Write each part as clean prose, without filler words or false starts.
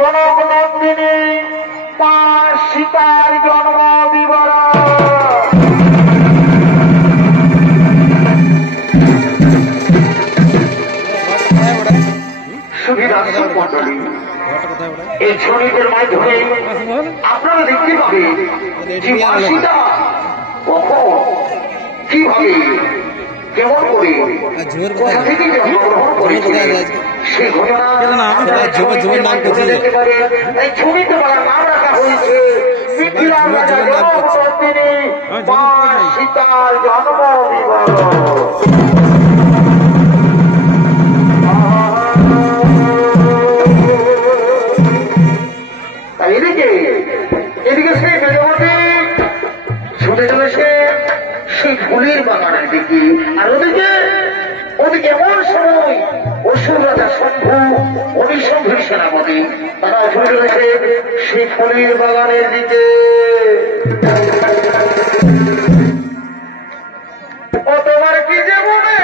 জনক নন্দিনী মা সীতার জন্ম বিবরণ। এই ছবিদের মাধ্যমে আপনারা দেখতে পাবেন যে মা সীতা কখন কিভাবে কেমন করে কোথা থেকে জন্মগ্রহণ করেছিলেন সেই ঘটনা দেখতে পারেন। এই ছবিতে বলার নাম রাখা হয়েছে মিথিলা রাজা জনকনন্দিনী মা সীতার জন্ম বিবরণ। এদিকে সেই বেদবতী ছুটে চলেছে সেই ফুলের বাগানের দিকে, আর ওদিকে এমন সময় অসুর রাজা শম্ভু অভিশম্ভুর সেনাপতি তারা ছুটে চলেছে সেই ফুলের বাগানের দিকে। ও তোমার কি যে মনে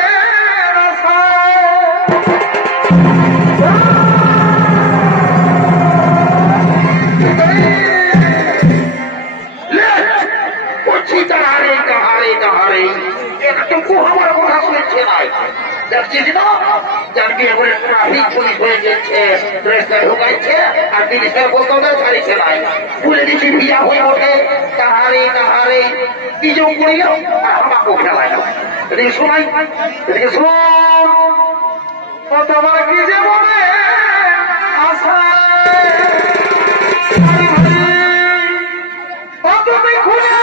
আমার কথা শুনেছে নাই যাচ্ছিস না জানবি এবারে ট্রাফিক পুলিশ হয়ে গেছে রাস্তায় ঢোকাইছে আর জিনিসের বোতল ছাড়িছে নাই বলে দিচ্ছি বিয়া হয়ে ওঠে তাহারে তাহারে কি যোগ করিল আর আমাকেও ফেলায় না। এদিকে শোনাই, এদিকে শোন ও তোমার কি যে মনে আশা খুলে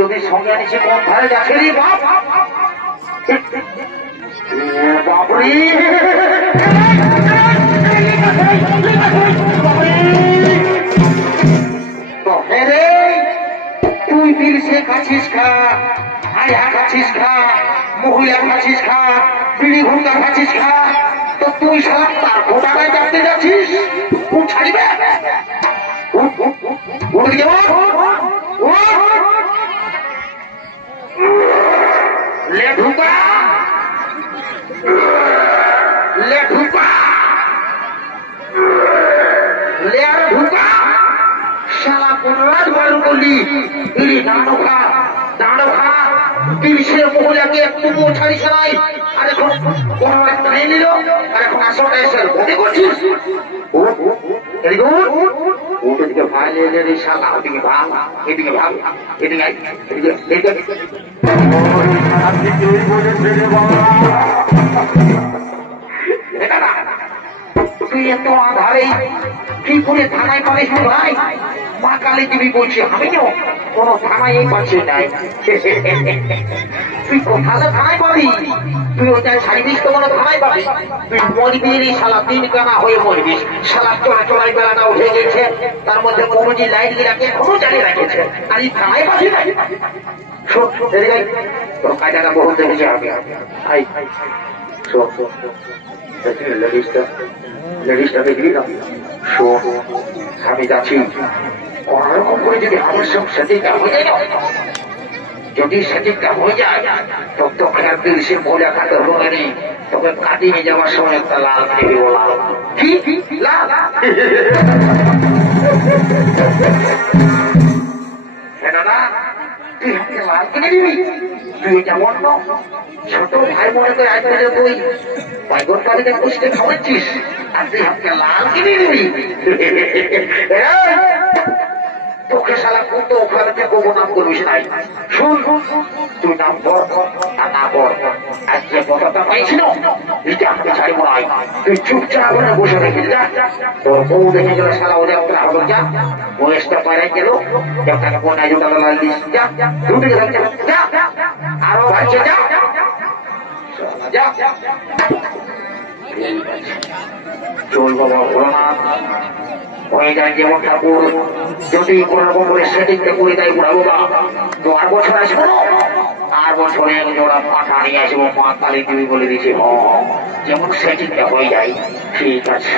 যদি সঙ্গে আনিছে কোন ধারে যাচ্ছে রে বাপ বাপরে তো হেরে তুই বিলসে খাচ্ছিস খা, আয়া খাচ্ছিস খা, মহিলা খাচ্ছিস খা, বিড়ি ঘুমটা খাচ্ছিস খা, তো তুই সব তার ঘোটানায় জানতে যাচ্ছিস কোন ছাড়িবে ले ढूंढा ले ढूंढा ले ढूंढा शाला पुनराज बालू बोली तेरी दानो खा তিরিশের মহিলাকে একটু ছাড়ি ছাড়াই আর এখন কোন নিয়ে নিল আর এখন আসলে এসে ভোটে করছিস ওদিকে ভাই লেগে শালা ওদিকে ভাগ এদিকে ভাগ এদিকে এদিকে এত আধারে কি করে থানায় পারিস ভাই? মা কালী দেবী বলছে আমিও কোনো থানায় পাচ্ছি নাই। তুই কোথালে থানায় পাবি? তুই ওটাই ছাড়িবিস তো কোনো থানায় পাবি? তুই মরবি শালা, দিন কানা হয়ে মরবিস। শালা চড়াই বেলাটা উঠে গেছে, তার মধ্যে কমিটি লাইট গিরাকে এখনো চালিয়ে রাখেছে, আর এই থানায় পাবি না। শোন তোর কায়দাটা বহু দেখেছি আমি। লেডিসটা দেখলি না? শোন আমি যাচ্ছি, কোনরকম করে যদি আমার সঙ্গে সেটিংটা হয়ে যায়, যদি সেটিংটা হয়ে যায় তো খেয়াল সে মজা খাতে হবে নি। তোকে কাটিয়ে যাওয়ার সময় একটা লাল দেবী বলা কি লাল না, তুই আমাকে লাল কিনে দিবি? তুই যেমন ছোট ভাই মনে করে আজ থেকে তুই বাইগন পালিতে পুষতে খাওয়াচ্ছিস, আর তুই আমাকে লাল কিনে দিবি? তোকে শালা কত ওখানে থেকে নাম করবিস নাই। শুন তুই নাম কর আর না কর, আজ যে কথাটা পাইছিল এটা আমাকে ছাড়বো নাই। তুই চুপচাপ করে বসে রেখে যা। তোর বউ দেখে গেলে শালা ওদের একটা হবে, যা বয়সটা পাড়ায় গেল, একটা কোনায় জোটা লাল দিস, যা দুদিকে যা, আরো ভাইছে যা যা। চল বাবা ভোলানাথ, হয়ে যায় যেমন ঠাকুর, যদি কোনরকম করে সেটিংটা করে দেয় বুড়া বাবা, তো আর বছর আসবো, আর বছরে এক জোড়া পাঠা নিয়ে আসবো। মা কালী দেবী বলে দিয়েছে যেমন সেটিংটা হয়ে যায়। ঠিক আছে,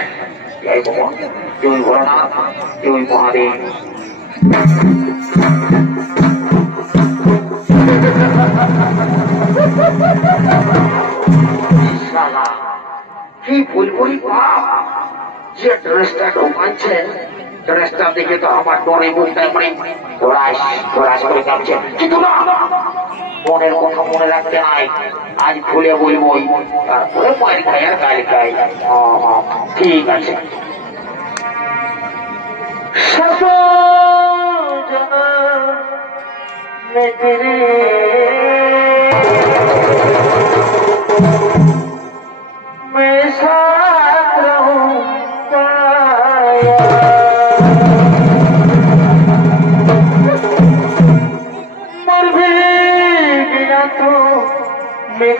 জয় বাবা, জয় ভোলানাথ, জয় মহাদেব। কি বলবই বাপ, যে ড্রেসটা ঢোকাচ্ছে, ড্রেসটা দেখে তো আমার ডরে বুঝতে পারি ধরাস করে কাঁপছে। কিন্তু না, মনের কথা মনে রাখতে নাই, আজ খুলে বলবই, তারপরে মায়ের খাই আর গালি খাই। ঠিক আছে।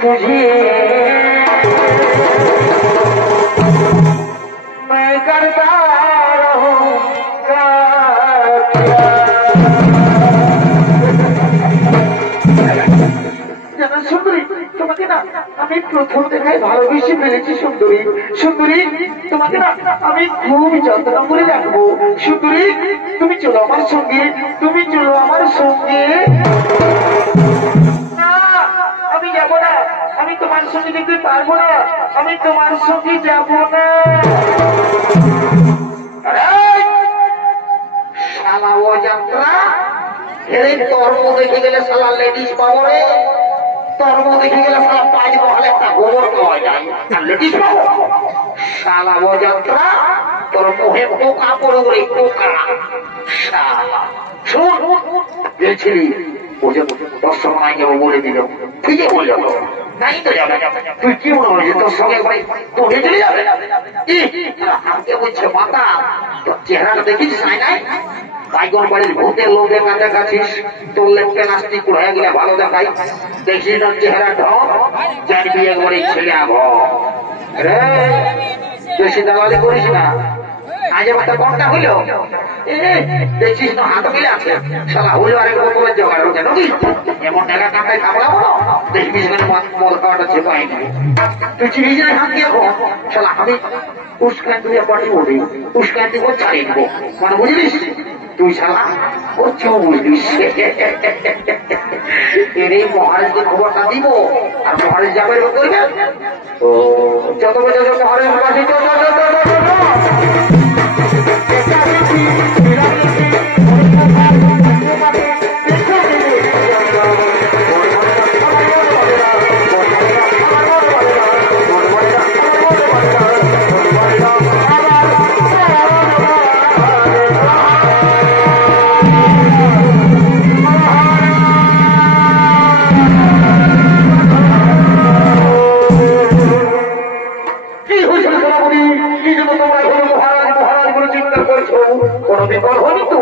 तुझे मैं करता रहूंगा জানো সুন্দরী, তোমাকে না আমি প্রথম দেখায় ভালোবেসে ফেলেছি। সুন্দরী সুন্দরী, তোমাকে না আমি খুব যত্ন করে রাখবো। সুন্দরী, তুমি চলো আমার সঙ্গে, তুমি চলো আমার সঙ্গে। আমি যাবো না, আমি তোমার সঙ্গে যেতে পারবো না, আমি তোমার সঙ্গে যাবো না। শালা ও যাত্রা তর্ম দেখে গেলে শালা লেডিস পাবো রে, তর্ম দেখে গেলে শালা পাঁচ মহলে একটা গোবর পাওয়া যায়, আর লেডিস পাবো? শালা ও যাত্রা তোর মুখে পোকা পড়ে রে, পোকা। শালা শোন, গেছিলি বুঝে তোর সঙ্গে নাই যাবো বলে দিল, ঠিকই বললো নাই তো যাবে। তুই কি মনে হয়েছে তোর সঙ্গে তোকে চলে যাবে? আমাকে বলছে মাতা, তোর চেহারাটা দেখিস নাই নাই, বাইগন বাড়ির ভূতের লোকের কাছাকাছিস, তোর লেপটে নাস্তিক হয়ে গেলে ভালো দেখাই। দেখিস তোর চেহারা ঢং, জানবি একবারে ছেলে রে। বেশি দালালি করিস না, আজ আমার কোনটা হইল দেখছিস না, হাত মিলে আছে শালা হইল আরেক রকমের জোগাড় কেন কি এমন টাকা কামাই খাবলাম দেখবিস মদ খাওয়াটা চেপাই নাই। তুই চিনিস না হাত দিয়ে শালা আমি উস্কান দিয়ে পাঠি উঠি, উস্কান দিব চালিয়ে দিব, মানে বুঝলিস? তুই শালা ও কেউ বুঝলিস? এর এই মহারাজকে খবরটা দিব, আর মহারাজ যাবে করবে। ও যত বছর মহারাজ পাশে কি হয়েছিল সভাপতি? বিকল হয়নি তো?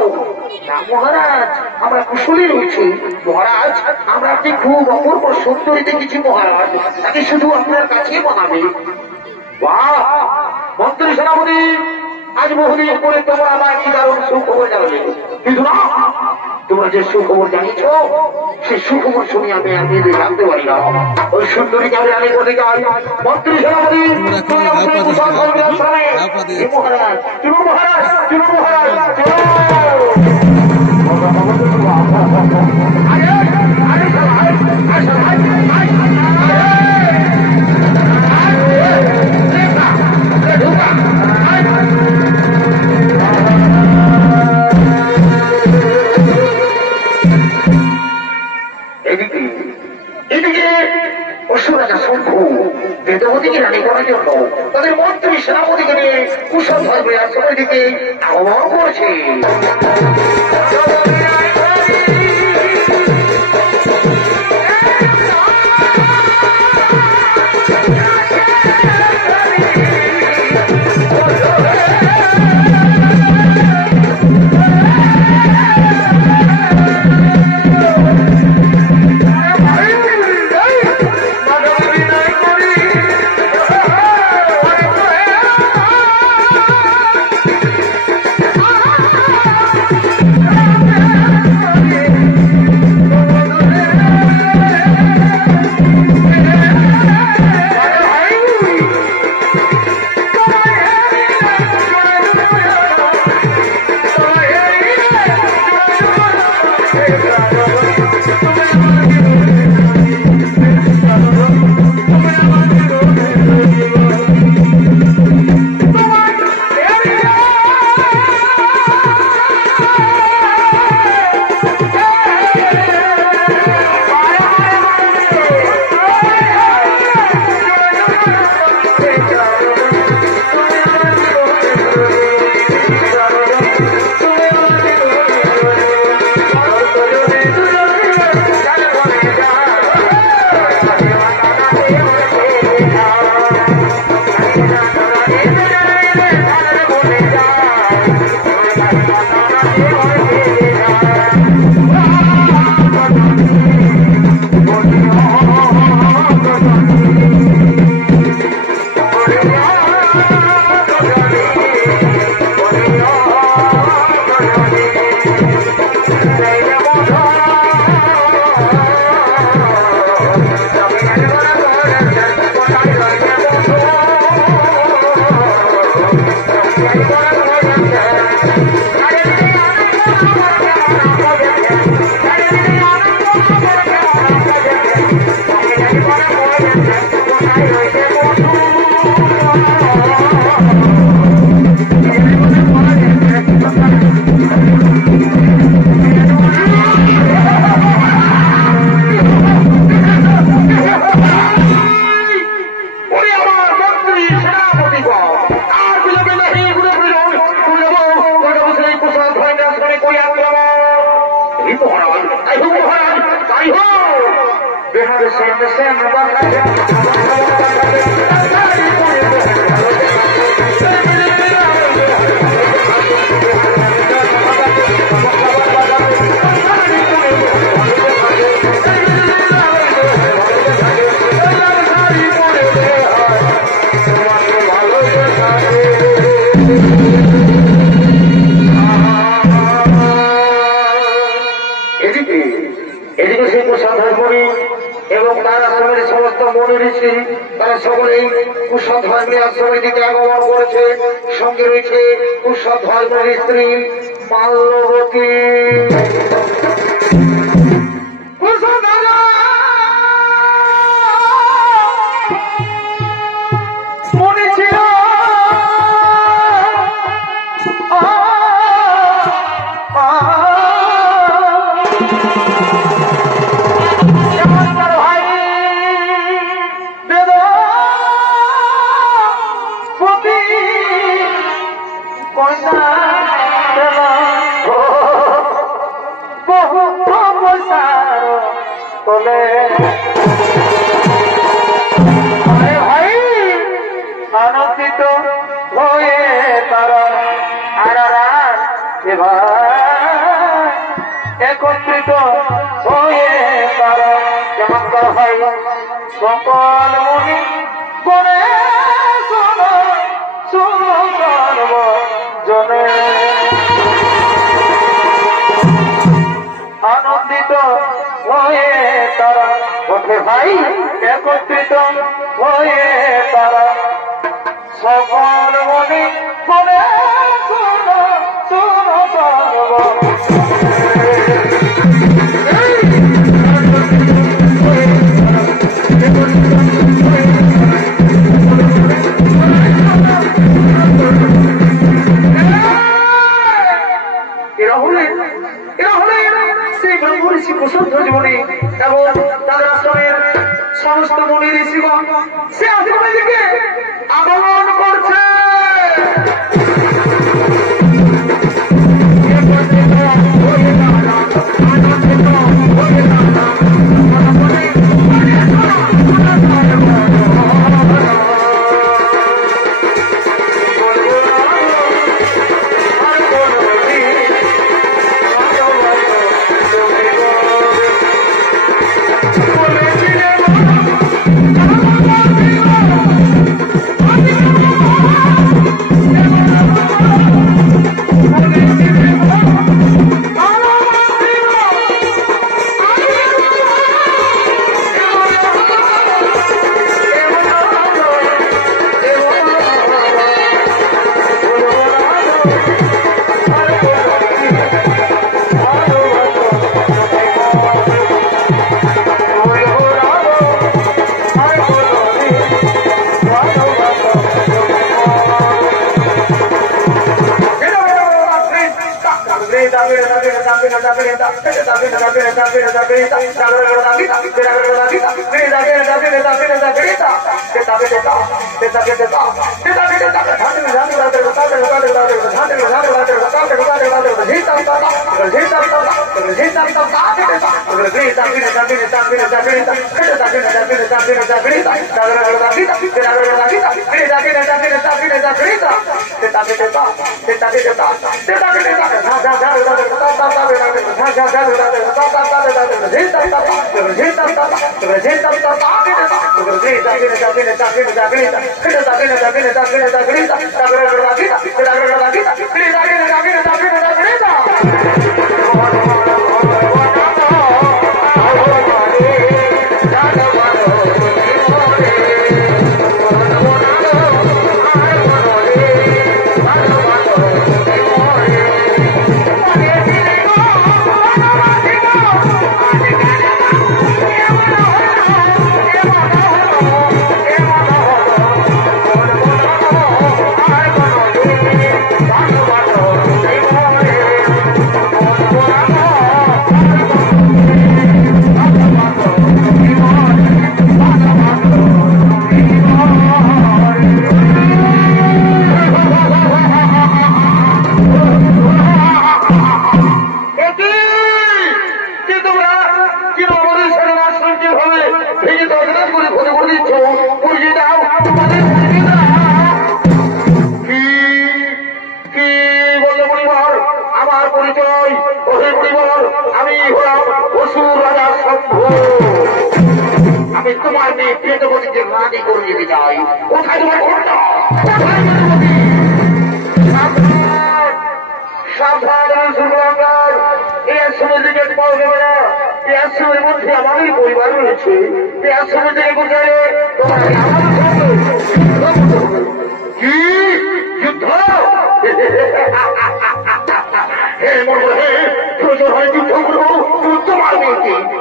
না মহারাজ, আমরা কুশলী রয়েছি। মহারাজ, আমরা আপনি খুব অপূর্ব সুন্দরী দেখেছি মহারাজ, তাকে শুধু আপনার কাছেই বানাবে। বাহ মন্ত্রী সেনাপতি, আজ বহুদিন পরে তোমরা আমার কি দারুণ সুখবর জানাবে। কিন্তু না, তোমরা যে সুখবর জানিয়েছ সেই সুখবর শুনে আমি জানতে পারি না। ওই সুন্দরীকে আমি আগে বলে যাই। মন্ত্রী সেনাপতি মহারাজ, চলো মহারাজ, চলো মহারাজ, চলো। বেদবতীকে রানী করার জন্য তাদের মন্ত্রী সেনাপতিকে নিয়ে কুশল ধর্মে আশ্রমের দিকে আগমন করছে। সঙ্গে রয়েছে কুশল ধর্মের স্ত্রী মাল্যবতী। মনে ছিল সকল মুনি গুণে শোনো শোনো সর্ব জনে আনন্দিত হয়ে তারা ওঠে ভাই একত্রিত হয়ে তারা সকল মুনি গুণে শোনো শোনো সর্ব জীবনী এবং তাদের আশ্রমের সমস্ত মুনি ঋষিগণ সে আশ্রমের দিকে আগমন করছে।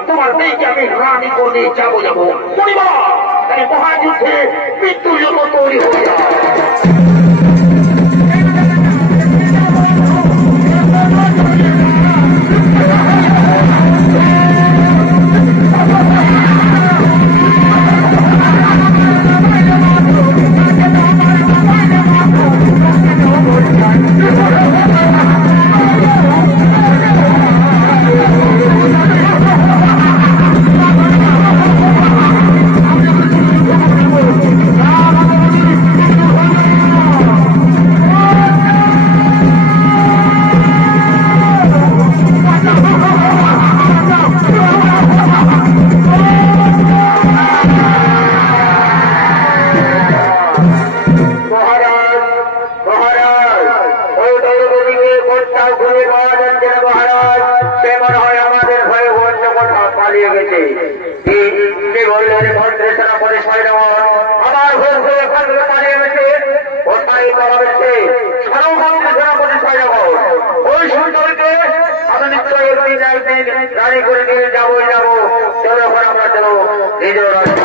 তোমার মেয়েকে আমি রানী করে যাবো মহাযুদ্ধে মৃত্যুর জন্য তৈরি হয়ে যায়। ভাই আমার ঘর ঘুরে এখান থেকে পালিয়ে গেছে কোথায় পাওয়া গেছে ওই সুন্দরীকে আমি নিশ্চয় একদিন একদিন গাড়ি করে নিয়ে যাবো চলো এখন আমরা চলো নিজের রাস্তা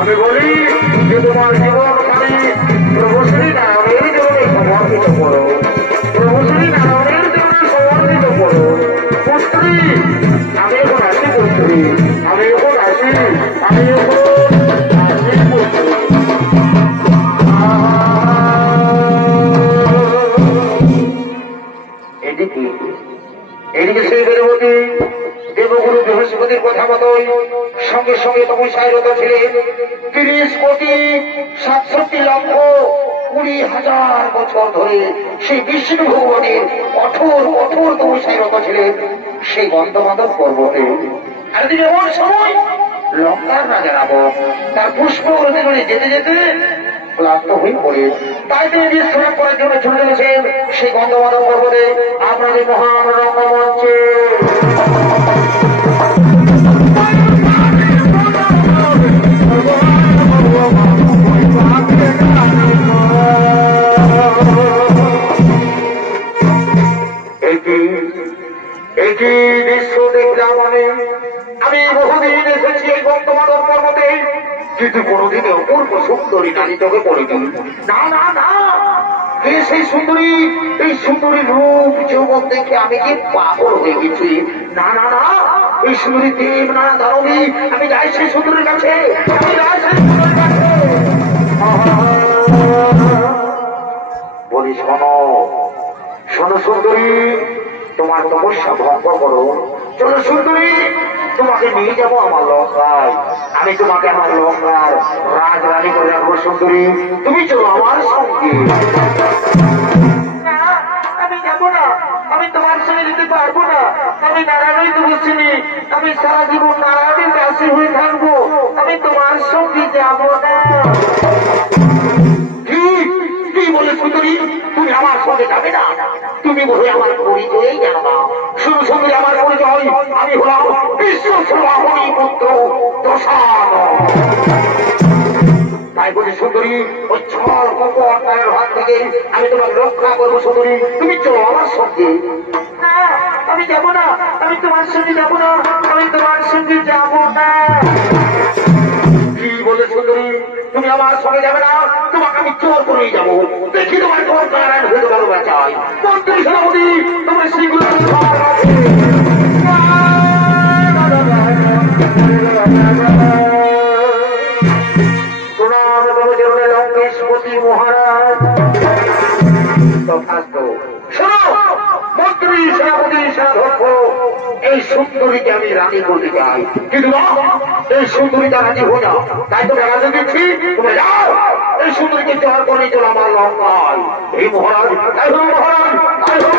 আমি বলি যে তোমার জীবন খালি প্রভুশ্রী নারায়ণের জন্য সমর্পিত করো, প্রভুশ্রী নারায়ণের জন্য সমর্পিত করো। পুত্রী আমি এখন আসি, পুত্রী আমি এখন আসি, আমি এখন আসি পুত্রী। এদিকে সেই বেরবতী দেবগুরু বৃহস্পতির কথা মতোই সঙ্গে সঙ্গে তপস্যায়রত ছিলেন 30,67,20,000 বছর ধরে সেই বিষ্ণু ভগবানের কঠোর কঠোর তপস্যায়রত ছিলেন সেই গন্ধমাদন পর্বতে। আর তিনি এমন সময় লঙ্কার রাজা রাবণ তার পুষ্প করে যেতে যেতে ক্লান্ত হয়ে পড়ে, তাই তিনি বিশ্রাম করার জন্য চলে গেছেন সেই গন্ধমাদন পর্বতে। আপনাদের মহান রঙ্গমঞ্চে একটি দৃশ্য দেখলাম। আমি বহুদিন এসেছি এই গন্ধমাদন পর্বতে, কিন্তু কোনদিন অপূর্ব সুন্দরী নারী চোখে পড়িনি। না না না, সেই সুন্দরী, এই সুন্দরী রূপ যৌবন দেখে আমি কি পাগল হয়ে গেছি। না না না, এই সুন্দরী দেব না ধারণী, আমি যাই সেই সুন্দরীর কাছে, আমি যাই সেই সুন্দরীর কাছে। বলি শোনো শোনো সুন্দরী, তোমার তপস্যা ভঙ্গ করো। চলো সুন্দরী, তোমাকে নিয়ে যাবো আমার লঙ্কায়, আমি তোমাকে আমার লঙ্কার রাজরানী করে রাখবো। সুন্দরী তুমি চলো আমার সঙ্গে। আমি যাবো না, আমি তোমার সঙ্গে আমি নারায়ণই তো বসিনি, আমি সারা জীবন নারায়ণের দাসী হয়ে থাকবো, আমি তোমার সঙ্গে যাব না। কি বলে সুন্দরী, তুমি আমার সঙ্গে যাবে না? তুমি বলে আমার পরিচয়ই জানো না। শুধু সুন্দরী আমার পরিচয়, আমি হলাম বিশ্ব সভাপতি পুত্র দশান। তাই বলি সুন্দরী, ওই ছল কপটের হাত থেকে আমি তোমাকে রক্ষা করবো। সুন্দরী তুমি চলো আমার সঙ্গে। না আমি যাবো না, আমি তোমার সঙ্গে যাবো না, আমি তোমার সঙ্গে যাবো না। কি বলে সুন্দরী, তুমি আমার সঙ্গে যাবে না? তোমাকে আমি চোর করেই যাবো। দেখি তোমার চোর নারায়ণ হতে পারো না। চাই মন্ত্রী সভাপতি তোমার সেগুলো লঙ্কেশপতি মহারাজ তথাস্তু। মন্ত্রী সেনাপতি সেনাধ্যক্ষ, এই সুন্দরীকে আমি রানী করতে চাই, কিন্তু এই সুন্দরীটা রাজি হয়ে যাও। তাই তো রাজা দিচ্ছি, তুমি যাও এই সুন্দরীকে জয় করে চলো আমার লঙ্কায়। এই মহারাজ, তাই হল মহারাজ, তাই হল।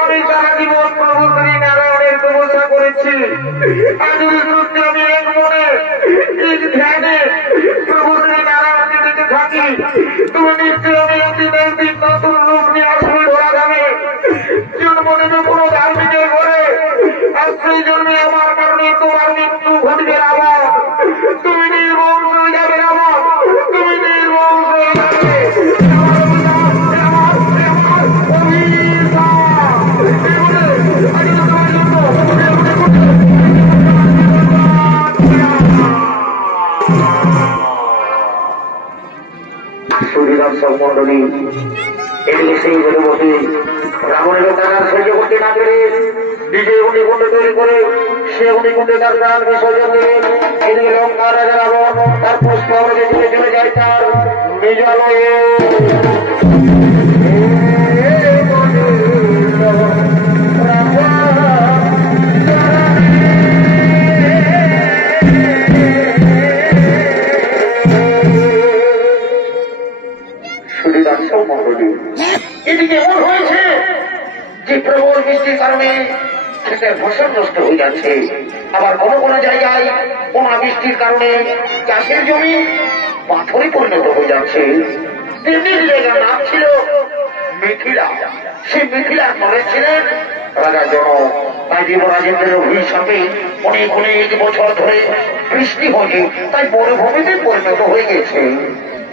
আমি সারা জীবন প্রভু শ্রী নারায়ণের তপস্যা করেছি। আজ আমি এক মনে এক ধ্যানে প্রভু শ্রী নারায়ণকে দেখে থাকি। তুমি নিশ্চয় আমি একদিন একদিন নতুন রূপ নিয়ে আসবে ধরা যাবে। জন্ম নেবে কোনো ধার্মিকের ঘরে, আর সেই জন্মে আমার কারণে তোমার মৃত্যু ঘটবে রাবণ। তুমি নির্বংশ হয়ে যাবে রাবণ, তুমি নির্বংশ হয়ে যাবে। মন্ডলী এদিকে সেই ঘরে বসে রাবণের টাকার সহ্য করতে না পেরে নিজে অগ্নিকুণ্ড তৈরি করে সে অগ্নিকুণ্ডে তার প্রাণ বিসর্জন দেবে। এদিকে লঙ্কা রাজা রাবণ তার পুষ্প চলে চলে যায় তার নিজালয়ে। এদিকে এমন হয়েছে যে প্রবল বৃষ্টির কারণে ক্ষেতের ফসল নষ্ট হয়ে যাচ্ছে। আবার কোন কোন জায়গায় অনাবৃষ্টির কারণে চাষের জমি পাথরে পরিণত হয়ে যাচ্ছে। তেমনি জায়গার নাম ছিল মিথিলা। সেই মিথিলার নরেশ ছিলেন রাজা জনক। তাই দেবরাজেন্দ্রের অভিশাপে অনেক অনেক বছর ধরে বৃষ্টি হয়নি, তাই মরুভূমিতে পরিণত হয়ে গেছে।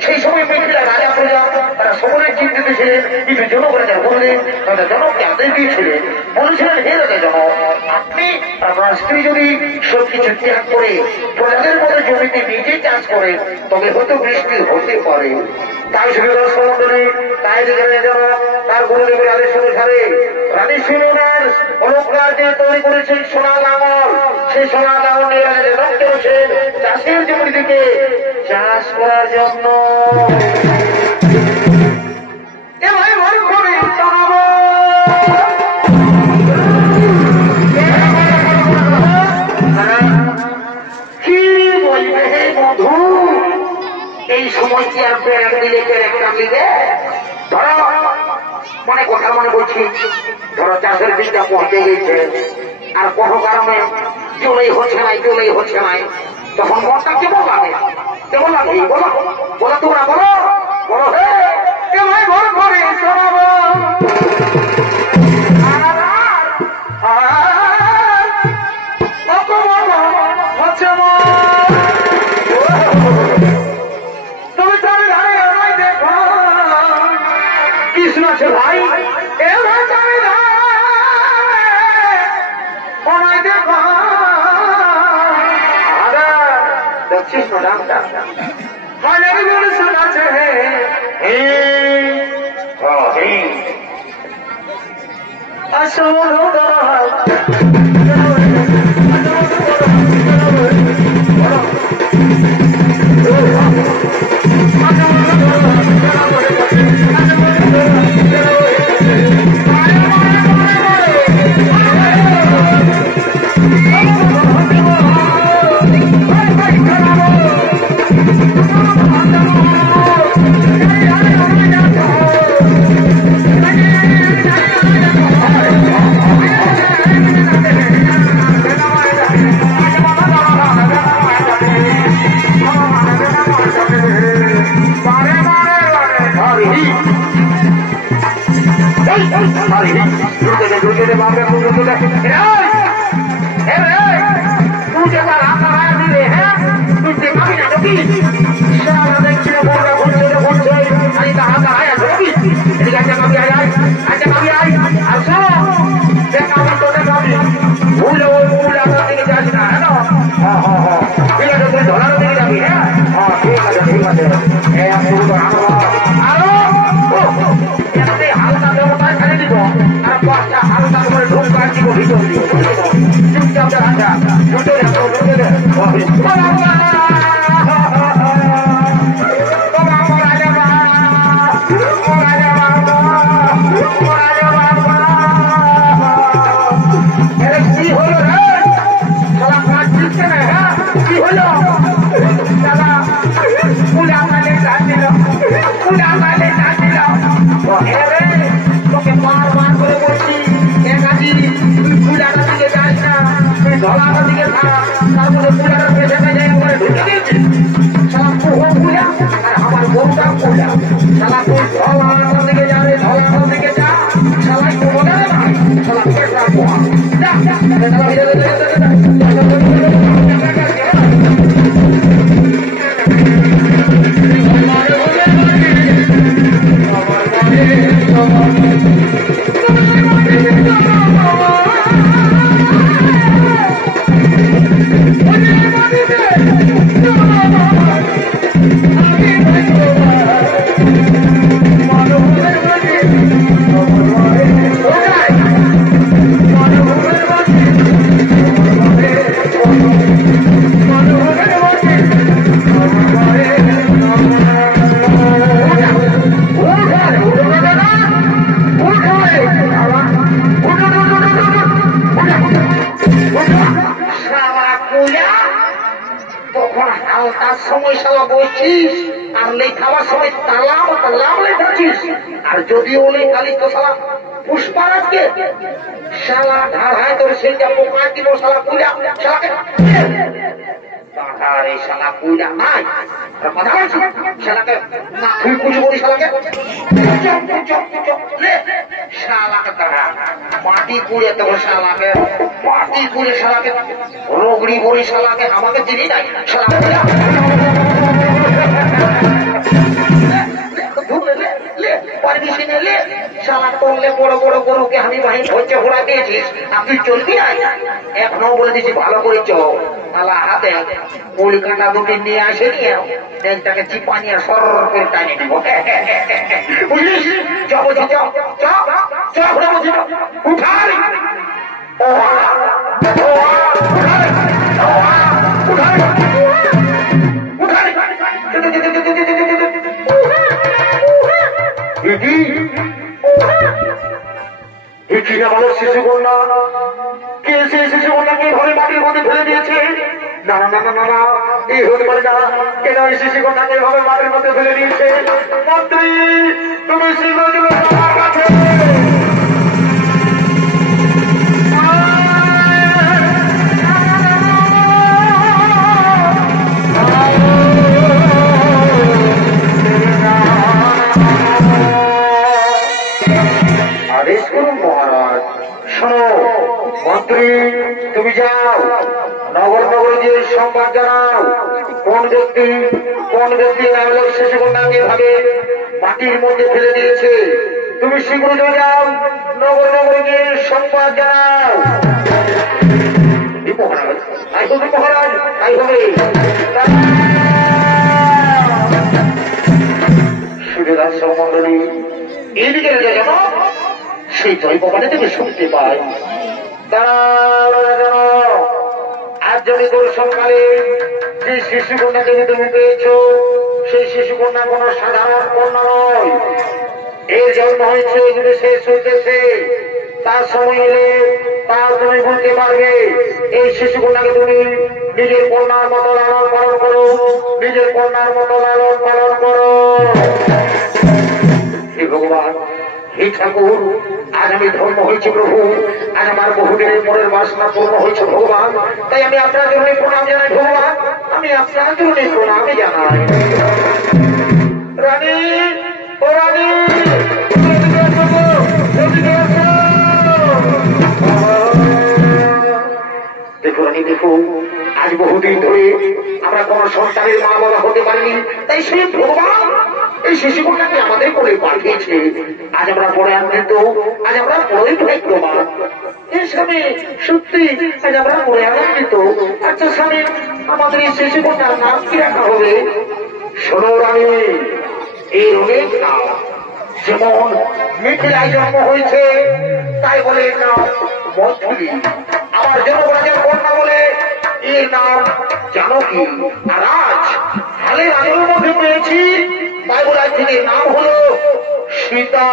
সেই সময় মিথিলা রাজা প্রজা তারা সকলে চিন্তিত ছিলেন। কিন্তু জনক রাজা বললেন, রাজা জনককে আদেশ দিয়েছিলেন, বলেছিলেন, হে রাজা জনক, আপনি আপনার স্ত্রী যদি সবকিছু ত্যাগ করে প্রজাদের মধ্যে জমিতে নিজে চাষ করেন তবে হয়তো বৃষ্টি হতে পারে। তাই সুবিধামন্ডলী তাই জনক তার গুরুদেবের আদেশ অনুসারে রানী সুননার অলঙ্কার দিয়ে তৈরি করেছেন সোনা লাঙল। সেই সোনা লাঙল নিয়ে রাজা জনক চলেছেন চাষের জমি থেকে চাষ করার জন্য। কি বলবে হে বধূ, এই সময় কি আর প্রেরণ দিলে একটা দিবে? ধরো মানে কথা মনে বলছি, ধরো চাষের দিকটা পৌঁছে গেছে আর কোনো কারণে চলেই হচ্ছে নাই চলেই হচ্ছে নাই, তখন মনটা কেমন লাগে? কেমন লাগে বলো বলো, তোমরা বলো বলো। হে কেমন ঘর ঘরে শোনাবো হচ্ছে হাজার বর্ষ আছে মাটি পুড়ে তো শালাকে মাটি পুড়ে শালাকে রোগড়ি বড়ি শালাকে আমাকে চিনি নাই বড় বড় গরুকে আমি বাহিনী হচ্ছে ঘোড়া দিয়েছিস আপনি চলবি না এখনো বলে দিচ্ছি ভালো করে চলা হাতে মুড়ি কাঁটা দুটি নিয়ে আসে নিয়ে একটাকে চিপা নিয়ে সর করে টাইনে নেব বুঝলিস উঠাই শিশু কন্যা কে সেই শিশু কন্যাকে ঘরে মাটির মধ্যে ফেলে দিয়েছে না না না না না এই হতে পারে না কেন এই শিশু কন্যাকে ঘরে মাটির মধ্যে ফেলে দিয়েছে মন্ত্রী তুমি শীঘ্র আমার কাছে মন্ত্রী তুমি যাও নগর নগরে যে সংবাদ জানাও কোন ব্যক্তি শিশু কন্যাকে ভাবে মাটির মধ্যে ফেলে দিয়েছে তুমি শীঘ্র যাও নগর নগরে যে সংবাদ জানাও মহারাজ তাই হবে এইদিকে যেন সেই জৈববাণী থেকে শুনতে পাই। আজ যদি দর্শনকালে যে শিশু কন্যাকে তুমি পেয়েছ, সেই শিশু কন্যা কোন সাধারণ কন্যা নয়। এর জন্ম হয়েছে এগুলো শেষ হইতেছে, তার সময় এলে তার তুমি বুঝতে পারবে। এই শিশু কন্যাকে তুমি নিজের কন্যার মতো লালন পালন করো, নিজের কন্যার মতো লালন পালন করো। হে ভগবান, হে ঠাকুর, আজ আমি ধর্ম হয়েছে প্রভু, আজ আমার বহুদিনের মনের বাসনা পূর্ণ হয়েছে ভগবান, তাই আমি আপনার জন্য প্রণাম জানাই ভগবান, আমি আপনার জন্য প্রণাম জানাই। রানী, ও রানী, দেখো রানী, দেখো আজ বহুদিন ধরে আমরা কোন সন্তানের মা বাবা হতে পারিনি, তাই সেই ভগবান এই শিশু কন্যাকে আমাদের করে পাঠিয়েছে। আজ আমরা পরে আনন্দিত, আজ আমরা বড়ই ভাগ্যবান। স্বামী, সত্যি আজ আমরা পরে আনন্দিত। আচ্ছা স্বামী, আমাদের এই শিশু কন্যার নাম কি রাখা হবে? শোনো রানী, এই অনেক নাম, যেমন মিথিলায় জন্ম হয়েছে তাই বলে এর নাম মধুলি। আমার জনরাজের কন্যা বলে এর নাম জানকী। আর আজ হালের আলোর মধ্যে পেয়েছি তাই বলে আজ থেকে নাম হলো সীতা।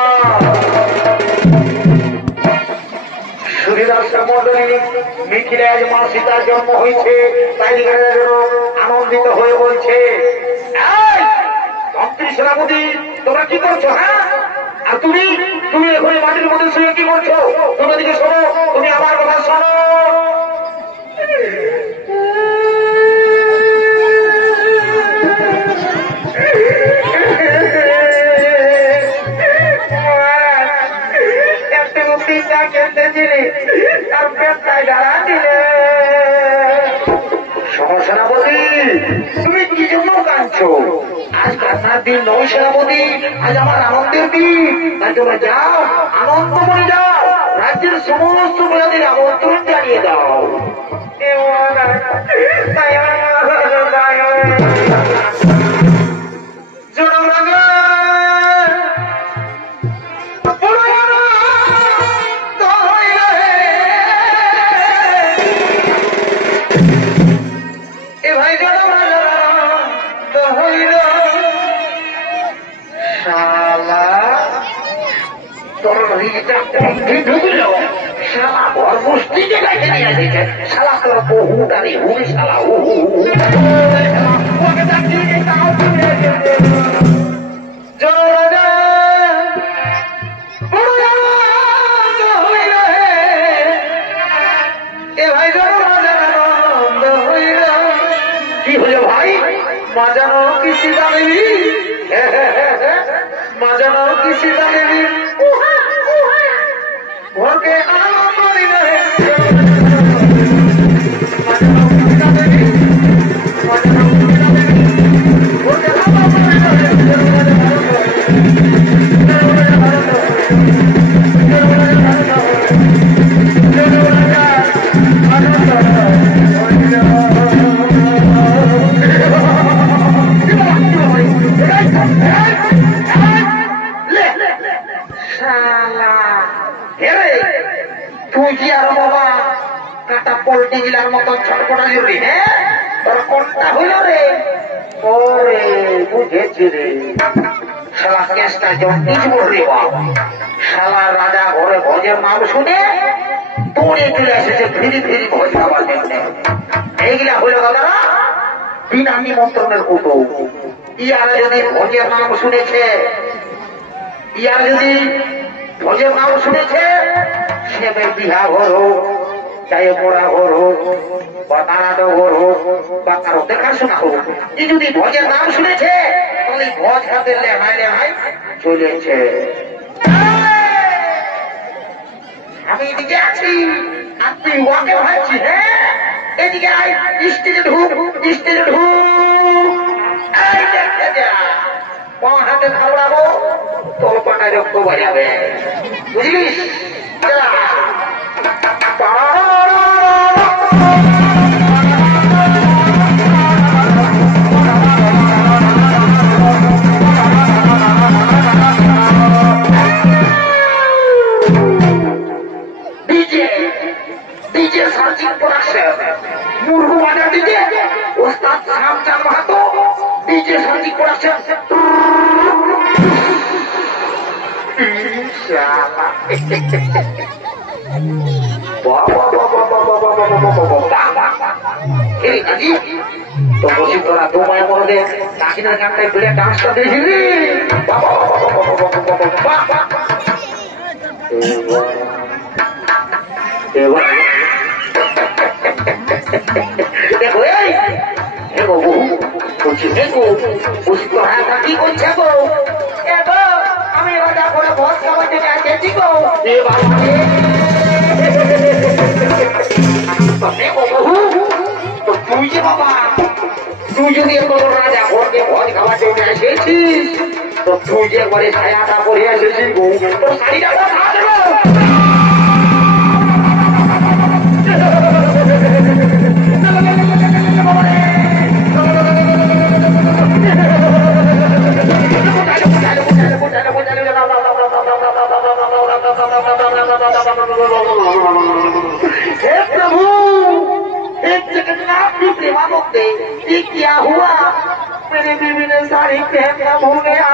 সুধীদাস মন্ডলী, মিথিলায় মা সীতার জন্ম হয়েছে তাই আনন্দিত হয়ে বলছে, মন্ত্রী সেনাপতি তোমরা কি করছো? হ্যাঁ, আর তুমি তুমি এখন মাটির মধ্যে শুয়ে কি করছো? তুমি ওদিকে শোনো, তুমি আমার কথা শোনো। সেনাপতি, তুমি কি জন্য কাঁদছো? আজ কান্নার দিন নয় সেনাপতি, আজ আমার আনন্দের দিন। তাই তোমরা যাও, আনন্দ মনে যাও, রাজ্যের সমস্ত মেয়েদের আমন্ত্রণ জানিয়ে দাও। বহুটারি হুড়ি শালা কি হলো ভাই? মাজানো কি সীতা দেবী? মাজানো কি সীতা দেবী? ঘরকে আলো করি না তুই কি আর বাবা কাটা পোল্ট্রি গিলার মতো ছটপটা জুড়ি? হ্যাঁ, তোর কোনটা হইল রে? ওরে বুঝেছি রে, শালা কেসটা জন্ডিস বললি বাবা। শালা রাজা ঘরে ভোজের নাম শুনে দৌড়ে চলে এসেছে ফিরি ফিরি ভোজ খাওয়ার জন্য। এইগুলা হইল দাদারা বিনা নিমন্ত্রণের কুটু। ইয়ারা যদি ভোজের নাম শুনেছে, ইয়ারা যদি ভোজের নাম শুনেছে, সে বিহা ঘর হোক, চাই মোড়া ঘর হোক, বা তারাটো ঘর হোক, বা কারো দেখাশোনা হোক, এই যদি ভোজের নাম শুনেছে তাহলে ভোজ খাতে লেহাই লেহাই চলেছে। আমি এদিকে আছি আর তুই ওয়াকে ভাবছি। হ্যাঁ, এদিকে আয়, স্টেজে ঢুক, স্টেজে ঢুক। এই দেখতে যা, বাঁ হাতে খাবড়াবো, তোর পাটায় রক্ত বাজাবে, বুঝলিস? প্রোডাকশন। তো বসি তোরা তোমায় মনে কাকিনার গানটায় বেড়ে ডান্সটা দেখলি দেখো এই হেগো বহু বলছি হেগো বসি তো হ্যাঁ কি করছে গো এগো আমি এবার দেখো ভোজ খাবার জন্য আসেছি গো এ বাবা তুই যে বাবা তুই যদি রাজা ঘরকে ভোজ খাবার জন্য এসেছিস তো তুই যে করে ছায়াটা পরে এসেছিস গো তো শাড়িটা हे प्रभु एक जगन्नाथ की सेवा मुक्ति ये क्या हुआ मेरी बीवी ने साड़ी पहनना भूल गया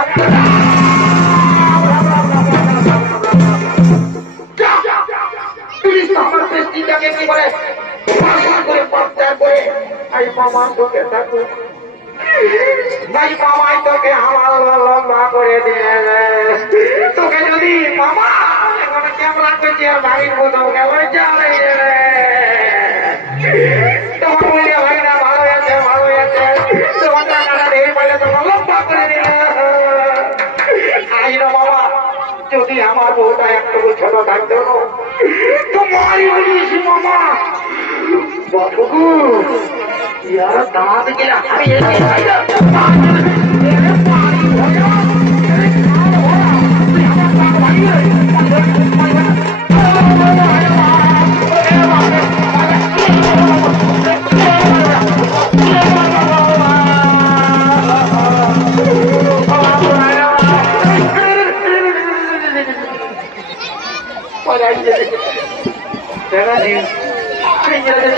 पुलिस আমার পেস্টিটাকে কি করে করে পাচার করে আই মামা তোকে থাকো ভাই মামাই তোকে আমার লম্বা করে দিয়ে তোকে যদি মামা কেমন করছি আর ভাগির মতো কেমন যাবে তোমার বলে ভাই না ভালো আছে তোমার টাকাটা ঢের পাইলে তোমার লম্বা করে দিলে আই না মামা যদি আমার বউটা একটু ছোট থাকতো তোমারই বলিস মামা বাবু यार दांत गिरा अरे ये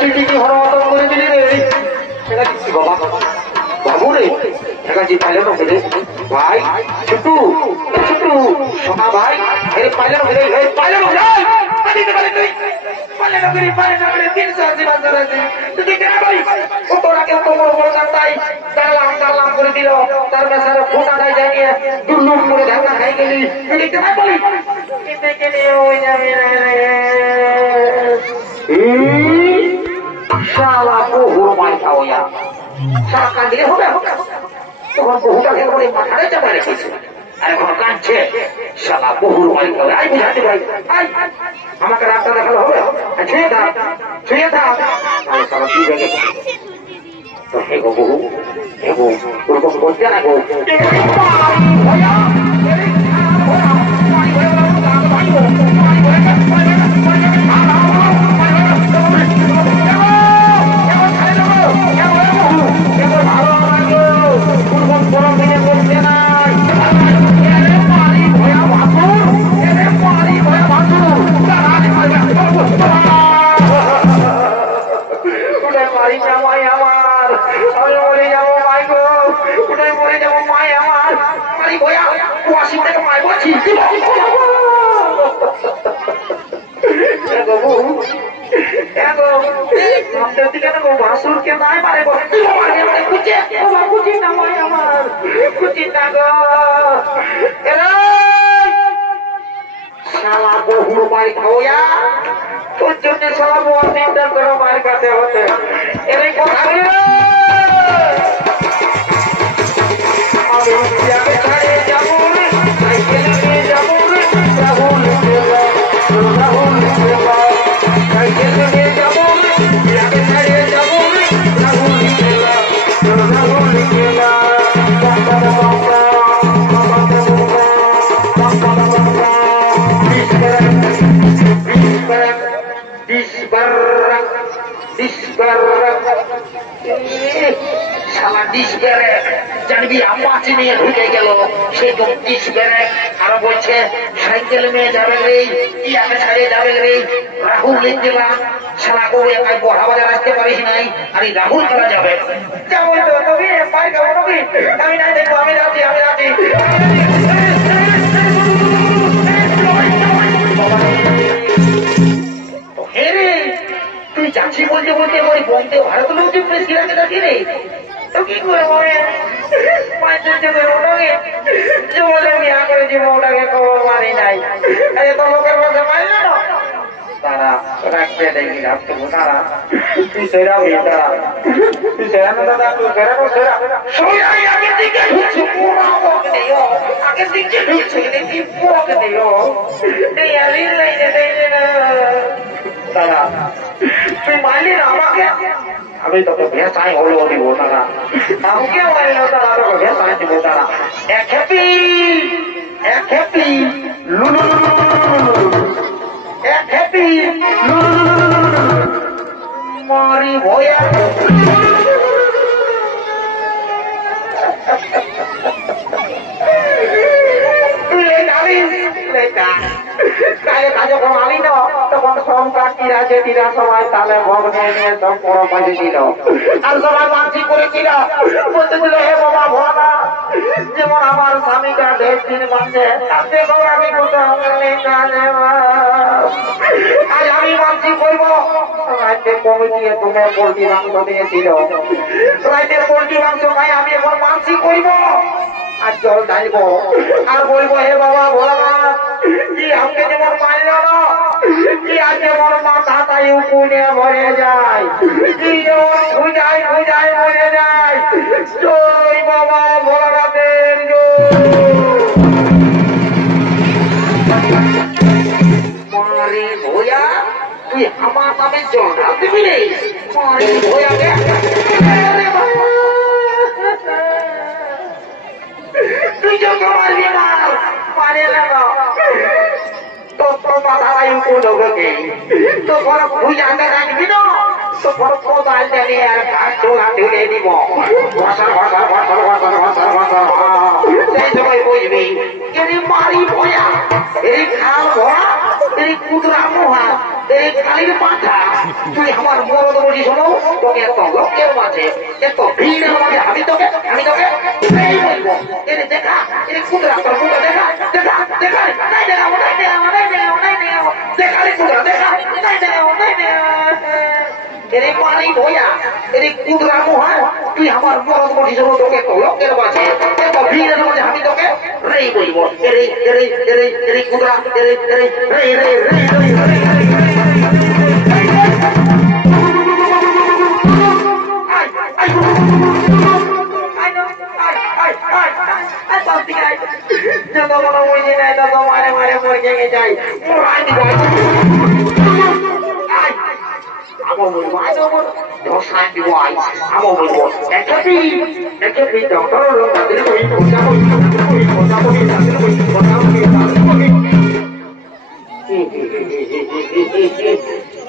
চিঠি কি হরমাতন করে দিলি রে বাবা বাবু রে ঠেকাচ্ছি পাইলে না ফেলে ভাই ছোটু ছোটু সোনা ভাই পাইলে না ফেলে পাইলে না করে দিল তার বেচারা ফোটা দেয় জানিয়ে দুর্লুম করে ধাক্কা খাই গেলি শালা বহুর মাল খাও সারা কান্দিলে হবে তখন বহুটাকে করে মাথারে চাপা রেখেছে আর এখন কাঁদছে শালা বহুর মাল খাবে আই বুঝাতে ভাই আমাকে রাস্তা দেখালে হবে ছুঁয়ে থাক আমি সারা দুই জায়গায় তো হেগো বহু হেগো ওরকম করছে না গো বাসুরকে নাই মারে কুচি নামাই আমার কুচি না গো শালা বহু বাড়ি খাওয়া তোর জন্য শালা বহু চিন্তা করো মায়ের কাছে হতে এর কথা আমি ছাড়ে যাবো সাইকেল নিয়ে যাবো রাহুল রাহুল সাইকেল নিয়ে যাবো ছাড়ে যাবো রাহুল রাহুল শালা ডিশ বেড়ে জানি বিয়া মাছি নিয়ে ঢুকে গেল সেই 30 ব্যারেক আর বলছে সাইকেল নিয়ে যাবে রে ইয়াকে ছাড়িয়ে যাবে রে রাহুল লিখছিলা সারা কবি একাই বড়া বাজার আসতে পারিস নাই আর এই রাহুল করা যাবে যাবো তো তুমি পাই যাবো তুমি আমি নাই দেখবো আমি রাজি তুই যাচ্ছি বলতে বলতে ওই বন্ধে ভারত লোক প্রেসিডেন্টকে ডাকি রে তো কি করে মনে পাঁচজন চোখের ওটাকে জলে বিয়া করেছি ওটাকে খবর মারি নাই তো লোকের মধ্যে মারল না তারা রাখবে দেখি রাখতে তারা তুই সেরা তারা তুই সেরা না দাদা তুই সেরা তো সেরা সবাই আগের দিকে ঢুকছে পুরো আগের দিকে ঢুকছে দেখি পুরো নেই আমি লাইনে দেয় না দাদা তুই মারলি না আমাকে আমি তোকে ভেসাই হলো দিব দাদা আমাকে মারলো দাদা তোকে ভেসাই দিব দাদা এক হ্যাপি লুলু এক হ্যাপি মারি ভয়া তুই যখন আলি না তখন সংকাটিরা যেটিরা সবাই তালে ভোগ নিয়ে সব বড় বাজে দিল আর সবাই মানসিক করেছিল বলতেছিল হে বাবা ভোলা যেমন আমার স্বামীটা 1.5 দিন বাঁচে তাতে আমি আজ আমি মানসিক করবো রাইতে কমিটি তোমার পোল্ট্রি মাংস দিয়েছিল রাইতে পোল্ট্রি মাংস খাই আমি এখন মানসিক করব আর জল ঢালব আর বলবো হে বাবা ভোলা কি আমাকে যেমন মারল না কি আজ যেমন মাথা তাই উকুনে ভরে যায় কি যেমন খুঁজায় মরে যায় জয় বাবা ভোলানাথের মারি ভোয়া তুই আমার নামে জল ঢাল দিবি রে মারি ভোয়াকে তুই যত মারবি মারে না তো মাথায় উকুন হবে তো বড় খুঁজাতে রাখবি না তো বড় কোদাল জানি আর ঘাস টোলা ঢেলে দিব ঘষার সেই সময় বুঝবি এর মারি ভয়া এই খাল ভরা এই কুদরা মোহা এই খালির পাঠা তুই আমার মরদ বলি শোনো তোকে এত লোকের মাঝে এত ভিড়ের মাঝে আমি তোকে এই বলবো এর দেখা এর কুদরা তোর কুদরা দেখা নাই দেখাবো দেখা রে কুদরা দেখা নাই এর পানি ভয়া এর কুদরা মোহা তুই আমার মরদ বলি শোনো তোকে এত লোকের মাঝে এত ভিড়ের মাঝে আমি তোকে রে বলবো এর কুদরা রে যত কোনো বুঝি নাই তত মারে মরে গেঙে যাই আমার বলবো ধসাই দিব আমার বলবো একটি ডক্টর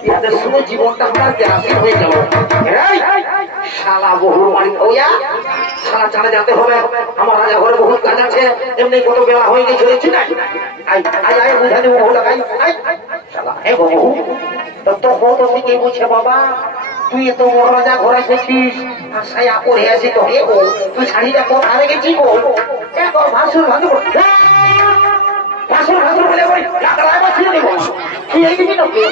ইয়াদের শুনে জীবনটা আমার দেখাশীল হয়ে গেল শালা বহু বাড়ি হইয়া শালা চালা যেতে হবে আমার রাজা ঘরে বহুত কাজ আছে এমনি কত বেলা হয়ে গেছে বুঝা দেবো বহু লাগাই শালা হে বহু তো কত থেকে বুঝছে বাবা তুই তো বড় রাজা ঘরে এসেছিস আর সায়া করে আসি তো হে গো তুই শাড়িটা কোথায় রেখেছি গো ভাসুর বলে বলি লাকড়ায় বাঁচিয়ে দেব কি দিবি নাকি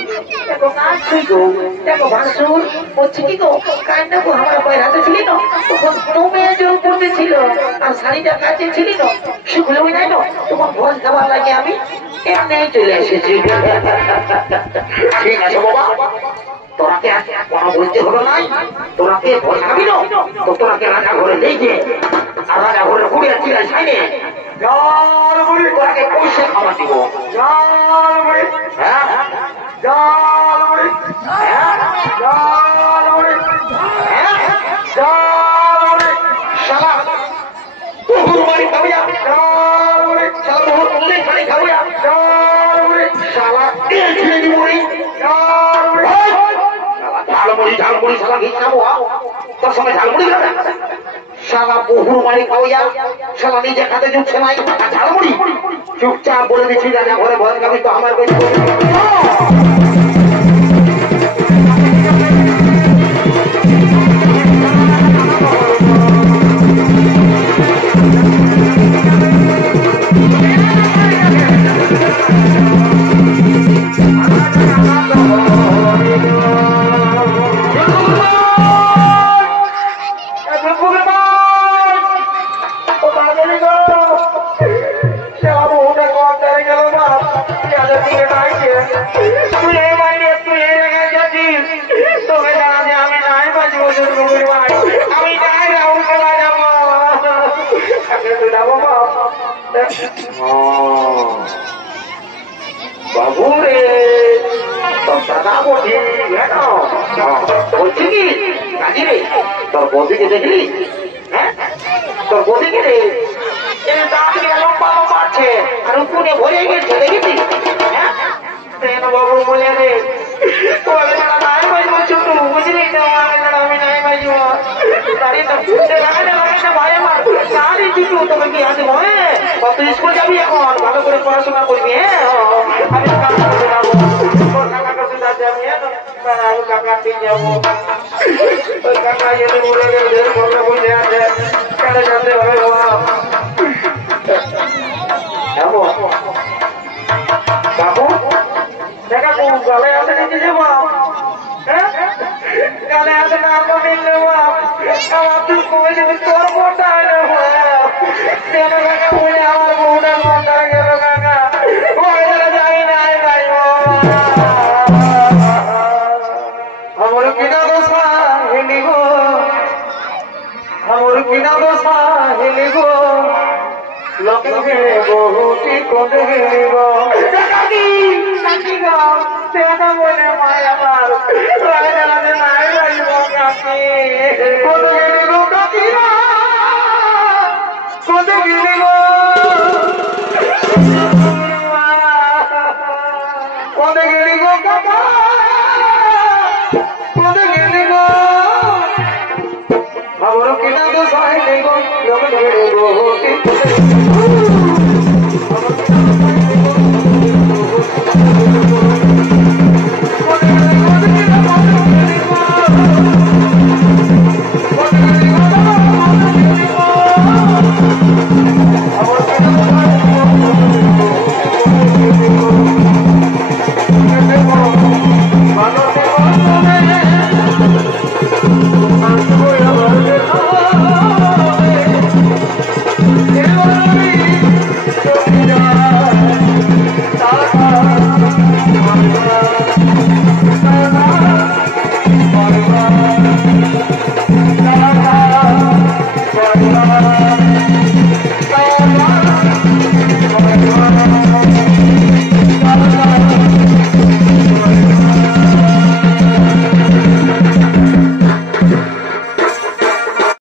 দেখো কাজ তুই গো দেখো ভাসুর হচ্ছে কি গো কাজটা গো আমার পায়ের হাতে ছিলি না তখন তুমি জোর করতে ছিল আর শাড়িটা কাছে ছিলি না সেগুলো নাই না তোমার ভোজ খাবার লাগে আমি এমনি চলে এসেছি ঠিক আছে বাবা তোরাকে কোনো বলতে হলো নাই তোরাকে ভোজ খাবি না তো তোরাকে রাজা ঘরে দেখে আর রাজা ঘরে ঘুরে চিরাই ছাইনে তোরাকে পয়সা খাবার দিব ঝালমুড়ি শালা ঘি খাবো তোর সঙ্গে ঝালমুড়ি খাবে শালা বহুর মারি খাওয়া শালা নিজে খাতে ঝুঁকছে নাই ঝালমুড়ি চুপচাপ বলে দিচ্ছি রাজা ঘরে ভয় গাবি তো আমার কাছে বাবু রে তোর দাদা বলছি বলছি কি কাজী রে তোর বৌদিকে দেখলি হ্যাঁ তোর বৌদিকে রে লম্বা লম্বা আছে আর পুনে ভরে গেছে দেখেছি হ্যাঁ বাবু বলে রে নাই বাজবো ছোট বুঝলি আমি নাই বাজবো তোকে কি আছে তুই স্কুল যাবি এখন ভালো করে পড়াশোনা করবি হ্যাঁ আমি কাকাতে যাবো কাকা যেতে বলে বুঝে আছে কেন জানতে হবে বাবু দেখা গলায় আসে নিচে যাবো গালে হাতে নাম নিলে আমার তুই কমে যাবে তোর মনটা কাকা বলে আমার বউটার মনটা গেল কাকা যাই নাই ভাই আমার কিনা দোষা হেলি গো আমার কিনা দোষা হেলি গো লোকে গেলে বহুটি কোটে গেলি গো বলে মায় আমার কত গেলি গো কাকিরা কত গেলি গো কত গেলি গো কাকা কত গেলি গো আমার কিনা তো সাইলে গো লোক গেলে গো